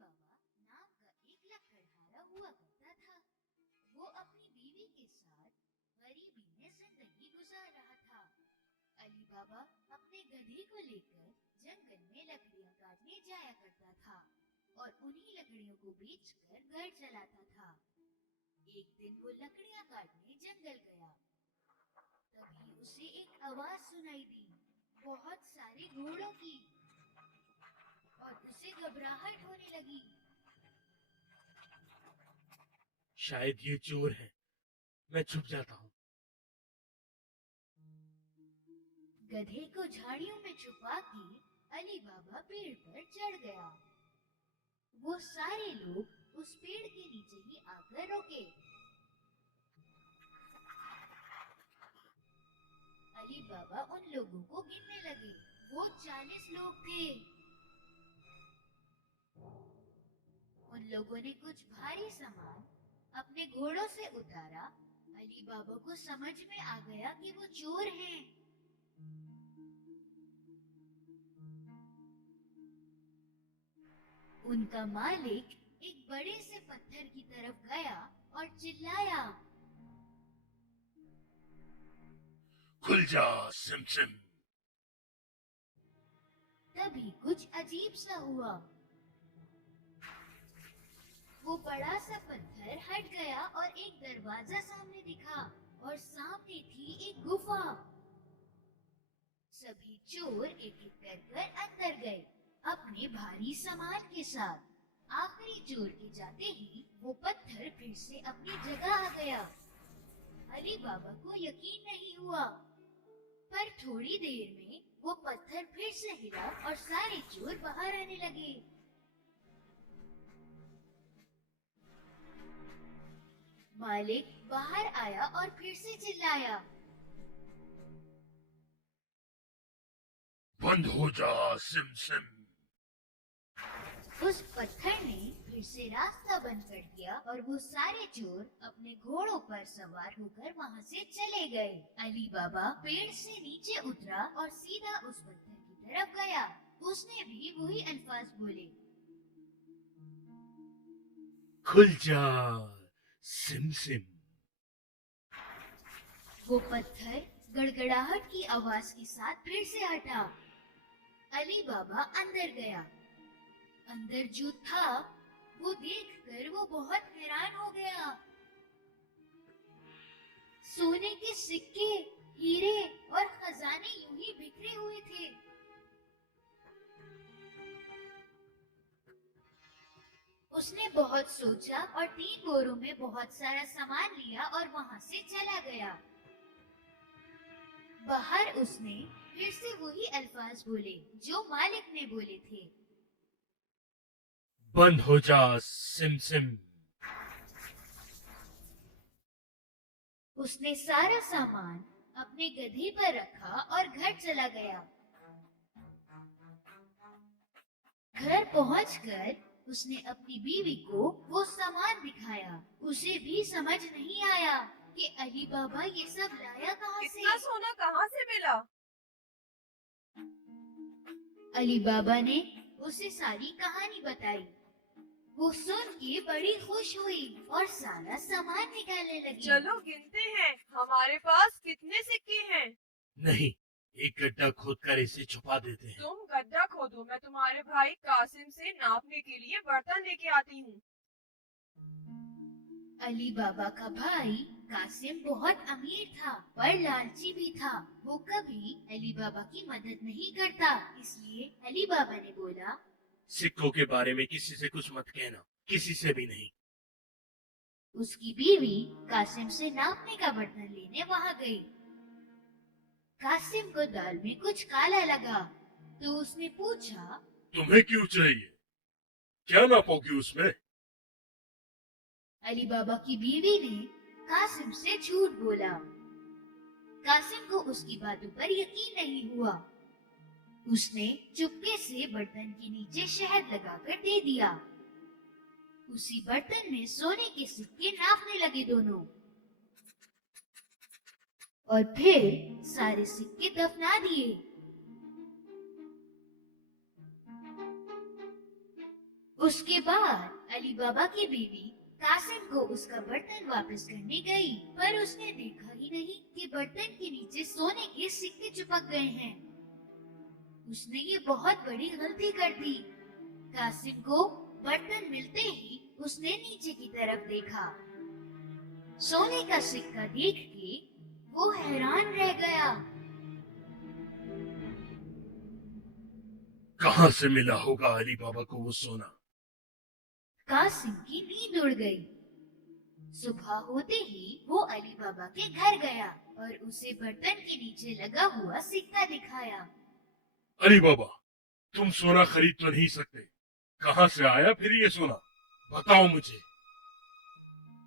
बाबा नाम का एक लकड़हारा हुआ करता था। वो अपनी बीवी के साथ गरीबी में जिंदगी गुजार रहा था। अली बाबा अपने गधे को लेकर जंगल में लकड़ियां काटने जाया करता था और उन्हीं लकड़ियों को बेचकर घर चलाता था। एक दिन वो लकड़ियां काटने जंगल गया। तभी उसे एक आवाज सुनाई दी, बहुत सारे घोड़ों की, और उसे घबराहट होने लगी। शायद ये चोर है। मैं छुप जाता हूँ। गधे को झाड़ियों में छुपा के अली बाबा पेड़ पर चढ़ गया। वो सारे लोग उस पेड़ के नीचे ही आकर रुके। अली बाबा उन लोगों को गिनने लगे। वो 40 लोग थे। उन लोगों ने कुछ भारी सामान अपने घोड़ों से उतारा। अली बाबा को समझ में आ गया कि वो चोर हैं। उनका मालिक एक बड़े से पत्थर की तरफ गया और चिल्लाया, खुल जा सिमसिम। तभी कुछ अजीब सा हुआ। वो बड़ा सा पत्थर हट गया और एक दरवाजा सामने दिखा और सामने थी एक गुफा। सभी चोर एक एक कर अंदर गए अपने भारी सामान के साथ। आखिरी चोर के जाते ही वो पत्थर फिर से अपनी जगह आ गया। अली बाबा को यकीन नहीं हुआ, पर थोड़ी देर में वो पत्थर फिर से हिला और सारे चोर बाहर आने लगे। मालिक बाहर आया और फिर से चिल्लाया, बंद हो जा सिमसिम। उस पत्थर ने फिर से रास्ता बंद कर दिया और वो सारे चोर अपने घोड़ों पर सवार होकर वहाँ से चले गए। अली बाबा पेड़ से नीचे उतरा और सीधा उस पत्थर की तरफ गया। उसने भी वही अल्फाज बोले, खुल जा सिमसिम। वो पत्थर गड़गड़ाहट की आवाज के साथ फिर से हटा। अली बाबा अंदर गया। अंदर जो था वो देखकर वो बहुत हैरान हो गया। सोने के सिक्के, हीरे और खजाने यूं ही बिखरे हुए थे। उसने बहुत सोचा और 3 बोरों में बहुत सारा सामान लिया और वहां से चला गया। बाहर उसने फिर से वही अल्फाज बोले जो मालिक ने बोले थे, बंद हो जा सिमसिम। उसने सारा सामान अपने गधे पर रखा और घर चला गया। घर पहुंचकर उसने अपनी बीवी को वो सामान दिखाया। उसे भी समझ नहीं आया कि अली बाबा ये सब लाया कहाँ से। इतना सोना कहाँ से मिला? अली बाबा ने उसे सारी कहानी बताई। वो सुन के बड़ी खुश हुई और सारा सामान निकालने लगी। चलो गिनते हैं, हमारे पास कितने सिक्के हैं। नहीं, एक गड्ढा खोदकर इसे छुपा देते हैं। तुम गड्ढा खोदो, मैं तुम्हारे भाई कासिम से नापने के लिए बर्तन लेके आती हूँ। अली बाबा का भाई कासिम बहुत अमीर था पर लालची भी था। वो कभी अली बाबा की मदद नहीं करता। इसलिए अली बाबा ने बोला, सिक्कों के बारे में किसी से कुछ मत कहना, किसी से भी नहीं। उसकी बीवी कासिम से नापने का बर्तन लेने वहाँ गई। कासिम को दाल में कुछ काला लगा तो उसने पूछा, तुम्हें क्यों चाहिए? क्या नापोगी उसमें? अली बाबा की बीवी ने कासिम से झूठ बोला। कासिम को उसकी बातों पर यकीन नहीं हुआ। उसने चुपके से बर्तन के नीचे शहद लगाकर दे दिया। उसी बर्तन में सोने के सिक्के नापने लगे दोनों, और फिर सारे सिक्के दफना दिए। उसके बाद अली बाबा की बीवी कासिम को उसका बर्तन वापस करने गई, पर उसने देखा ही नहीं कि बर्तन के नीचे सोने के सिक्के चिपक गए हैं। उसने ये बहुत बड़ी गलती कर दी। कासिम को बर्तन मिलते ही उसने नीचे की तरफ देखा। सोने का सिक्का देख के वो हैरान रह गया। कहाँ से मिला होगा अली बाबा को वो सोना? कासिम की नींद उड़ गई। सुबह होते ही वो अली बाबा के घर गया और उसे बर्तन के नीचे लगा हुआ सिक्का दिखाया। अली बाबा, तुम सोना खरीद तो नहीं सकते। कहाँ से आया फिर ये सोना? बताओ मुझे।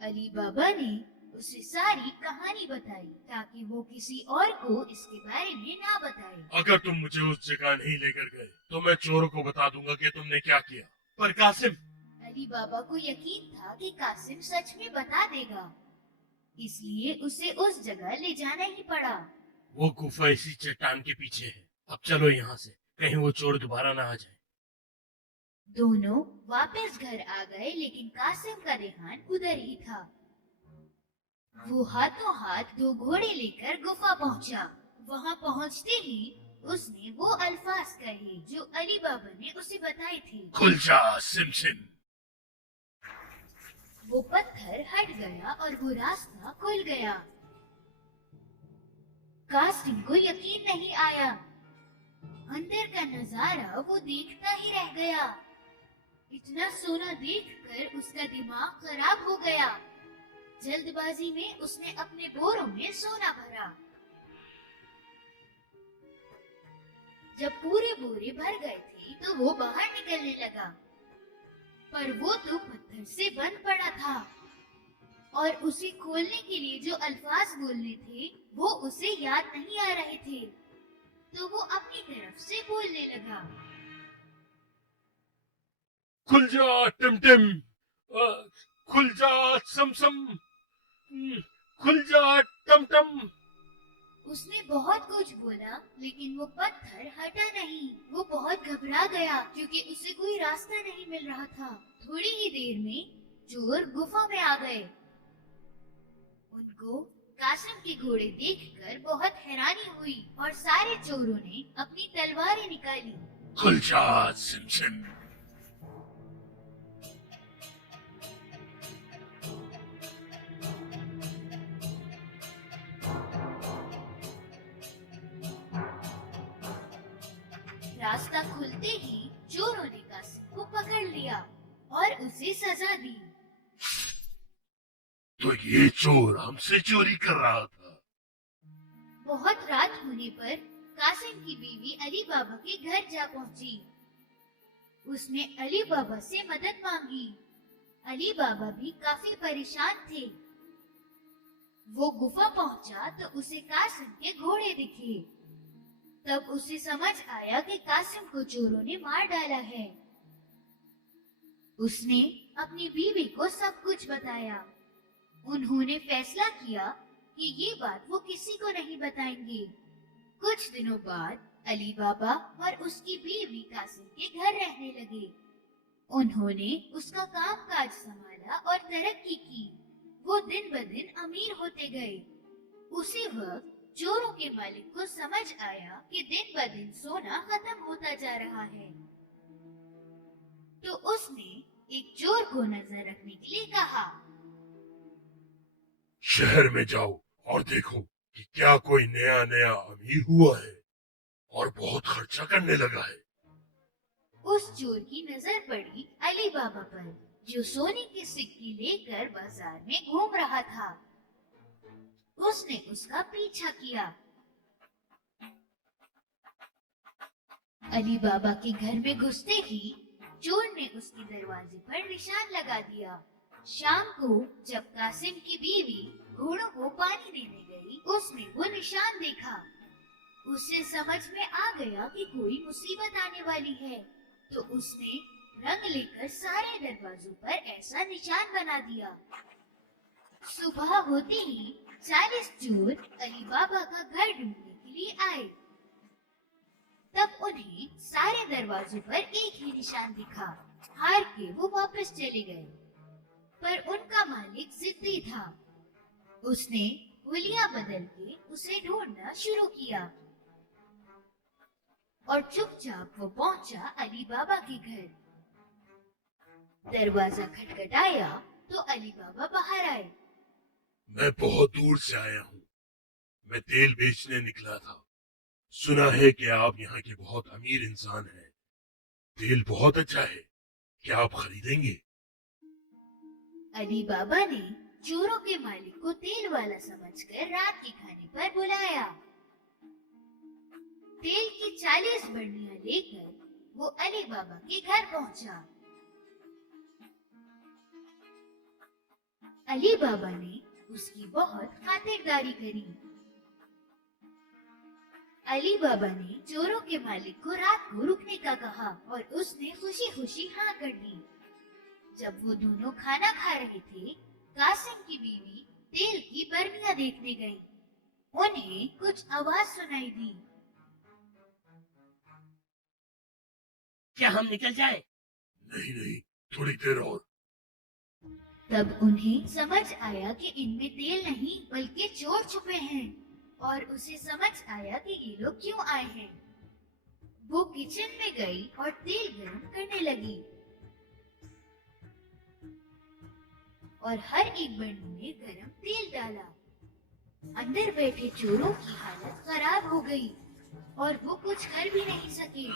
अली बाबा ने उसे सारी कहानी बताई ताकि वो किसी और को इसके बारे में ना बताए। अगर तुम मुझे उस जगह नहीं लेकर गए तो मैं चोरों को बता दूंगा कि तुमने क्या किया। पर कासिम, अली बाबा को यकीन था कि कासिम सच में बता देगा, इसलिए उसे उस जगह ले जाना ही पड़ा। वो गुफा इसी चट्टान के पीछे है। अब चलो यहाँ से, कहीं वो चोर दोबारा ना आ जाए। दोनों वापस घर आ गए, लेकिन कासिम का ध्यान उधर ही था। वो हाथों हाथ दो घोड़े लेकर गुफा पहुंचा। वहां पहुंचते ही उसने वो अल्फाज कहे जो अली बाबा ने उसे बताए थे। खुल जा सिम सिम। वो पत्थर हट गया और वो रास्ता खुल गया। कासिम को यकीन नहीं आया। अंदर का नजारा वो देखता ही रह गया। इतना सोना देखकर उसका दिमाग खराब हो गया। जल्दबाजी में उसने अपने बोरों में सोना भरा। जब पूरे बोरे भर गए थे तो वो बाहर निकलने लगा, पर वो तो पत्थर से बंद पड़ा था और उसे खोलने के लिए जो अल्फाज बोलने थे वो उसे याद नहीं आ रहे थे। तो वो अपनी तरफ से बोलने लगा। खुल जा टिमटिम, खुल जा समसम, खुल जा टमटम। उसने बहुत कुछ बोला, लेकिन वो पत्थर हटा नहीं। वो बहुत घबरा गया क्योंकि उसे कोई रास्ता नहीं मिल रहा था। थोड़ी ही देर में चोर गुफा में आ गए। उनको कासिम के घोड़े देखकर बहुत हैरानी हुई और सारे चोरों ने अपनी तलवारें निकाली। खुल जा सिम सिम। रास्ता खुलते ही चोरों ने कासिम को पकड़ लिया और उसे सजा दी। तो ये चोर हमसे चोरी कर रहा था। बहुत रात होने पर कासिम की बीवी अली बाबा के घर जा पहुंची। उसने अली बाबा से मदद मांगी। अली बाबा भी काफी परेशान थे। वो गुफा पहुंचा तो उसे कासिम के घोड़े दिखे। तब उसे समझ आया कि कासिम को चोरों ने मार डाला है। उसने अपनी बीवी को सब कुछ बताया। उन्होंने फैसला किया कि ये बात वो किसी को नहीं बताएंगे। कुछ दिनों बाद अली बाबा और उसकी बीवी कासिम के घर रहने लगे। उन्होंने उसका कामकाज संभाला और तरक्की की। वो दिन ब दिन अमीर होते गए। उसी वक्त चोरों के मालिक को समझ आया कि दिन ब दिन सोना खत्म होता जा रहा है। तो उसने एक चोर को नजर रखने के लिए कहा। शहर में जाओ और देखो कि क्या कोई नया नया अमीर हुआ है और बहुत खर्चा करने लगा है। उस चोर की नजर पड़ी अली बाबा पर, जो सोने के सिक्के लेकर बाजार में घूम रहा था। उसने उसका पीछा किया। अली बाबा के घर में घुसते ही चोर ने उसके दरवाजे पर निशान लगा दिया। शाम को जब कासिम की बीवी घोड़ों को पानी देने गई, उसने वो निशान देखा। उसे समझ में आ गया कि कोई मुसीबत आने वाली है, तो उसने रंग लेकर सारे दरवाजों पर ऐसा निशान बना दिया। सुबह होते ही 40 चोर अली बाबा का घर ढूंढने के लिए आए। तब उन्हें सारे दरवाजों पर एक ही निशान दिखा। हार के वो वापस चले गए। पर उनका मालिक जिद्दी था। उसने हुलिया बदल के उसे ढूंढना शुरू किया और चुपचाप वो पहुंचा अली बाबा के घर। दरवाजा खटखटाया तो अली बाबा बाहर आए। मैं बहुत दूर से आया हूँ। मैं तेल बेचने निकला था। सुना है कि आप यहाँ के बहुत अमीर इंसान हैं। तेल बहुत अच्छा है, क्या आप खरीदेंगे? अली बाबा ने चोरों के मालिक को तेल वाला समझकर रात के खाने पर बुलाया। तेल की 40 बर्नियां लेकर वो अली बाबा के घर पहुंचा। अली बाबा ने उसकी बहुत खातिरदारी करी। अली बाबा ने चोरों के मालिक को रात को रुकने का कहा और उसने खुशी खुशी हाँ कर दी। जब वो दोनों खाना खा रहे थे, कासिम की बीवी तेल की बर्नियां देखने गई। उन्हें कुछ आवाज सुनाई दी। क्या हम निकल जाएं? नहीं नहीं, थोड़ी देर और। तब उन्हें समझ आया कि इनमें तेल नहीं बल्कि चोर छुपे हैं और उसे समझ आया कि ये लोग क्यों आए हैं। वो किचन में गई और तेल गर्म करने लगी और हर एक बर्नी में गरम तेल डाला। अंदर बैठे चोरों की हालत खराब हो गई और वो कुछ कर भी नहीं सके।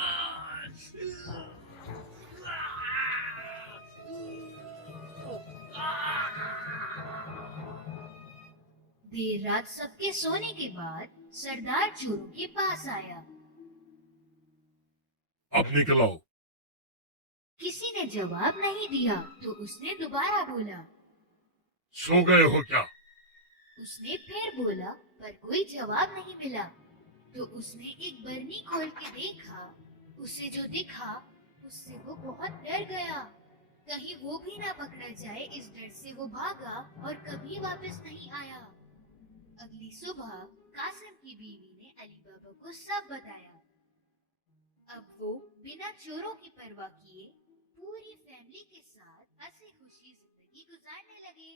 देर रात सबके सोने के बाद सरदार चोरों के पास आया। अब निकल आओ। किसी ने जवाब नहीं दिया तो उसने दोबारा बोला। सो गए हो क्या? उसने फिर बोला पर कोई जवाब नहीं मिला। तो उसने एक बरनी खोल के देखा। उसे जो दिखा उससे वो बहुत डर गया। कहीं वो भी ना पकड़ा जाए, इस डर से वो भागा और कभी वापस नहीं आया। अगली सुबह कासिम की बीवी ने अली बाबा को सब बताया। अब वो बिना चोरों की परवाह किए पूरी फैमिली के साथ हंसी खुशी जिंदगी गुजारने लगे।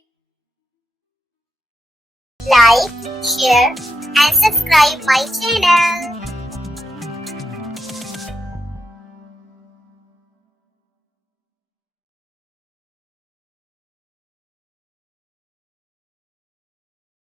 Like, share and subscribe my channel.